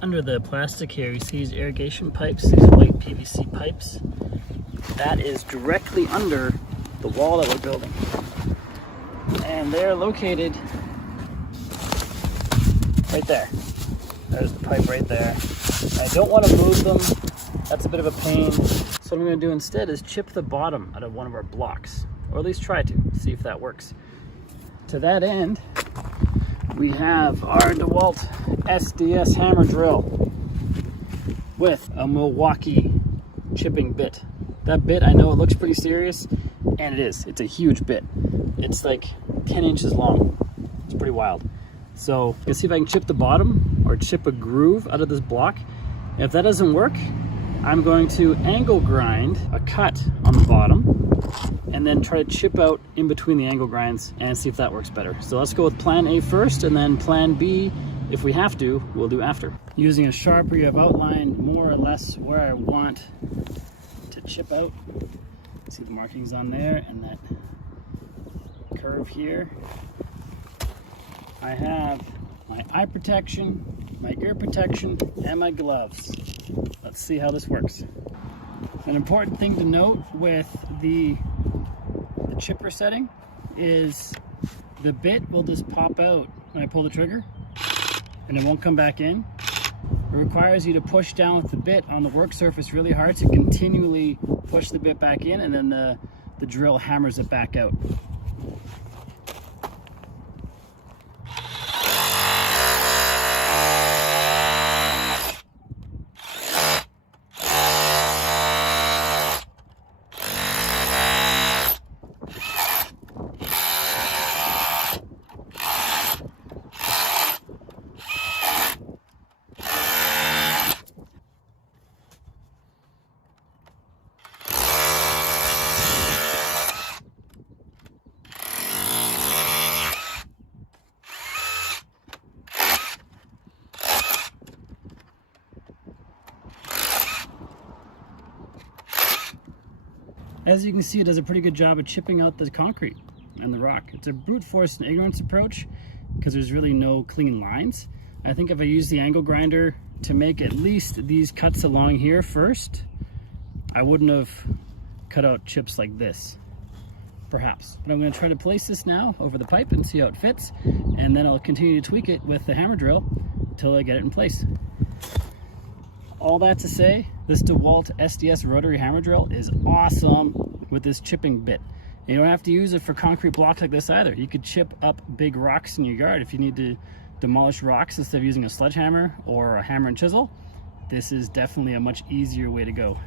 Under the plastic here, you see these irrigation pipes, these white PVC pipes. That is directly under the wall that we're building. And they're located right there. There's the pipe right there. I don't want to move them. That's a bit of a pain. So what I'm going to do instead is chip the bottom out of one of our blocks, or at least try to, see if that works. To that end, we have our DEWALT SDS hammer drill with a Milwaukee chipping bit. That bit, I know it looks pretty serious, and it is. It's a huge bit. It's like 10 inches long. It's pretty wild. So let's see if I can chip the bottom or chip a groove out of this block. If that doesn't work, I'm going to angle grind a cut on the bottom and then try to chip out in between the angle grinds and see if that works better. So let's go with plan A first, and then plan B, if we have to, we'll do after. Using a Sharpie, I've outlined more or less where I want to chip out. See the markings on there and that curve here. I have my eye protection, my ear protection, and my gloves. Let's see how this works. An important thing to note with the chipper setting is the bit will just pop out when I pull the trigger and it won't come back in. It requires you to push down with the bit on the work surface really hard to continually push the bit back in, and then the drill hammers it back out. As you can see, it does a pretty good job of chipping out the concrete and the rock. It's a brute force and ignorance approach because there's really no clean lines. I think if I use the angle grinder to make at least these cuts along here first, I wouldn't have cut out chips like this, perhaps. But I'm going to try to place this now over the pipe and see how it fits, and then I'll continue to tweak it with the hammer drill until I get it in place. All that to say, this DEWALT SDS Rotary hammer drill is awesome with this chipping bit. And you don't have to use it for concrete blocks like this either. You could chip up big rocks in your yard if you need to demolish rocks instead of using a sledgehammer or a hammer and chisel. This is definitely a much easier way to go.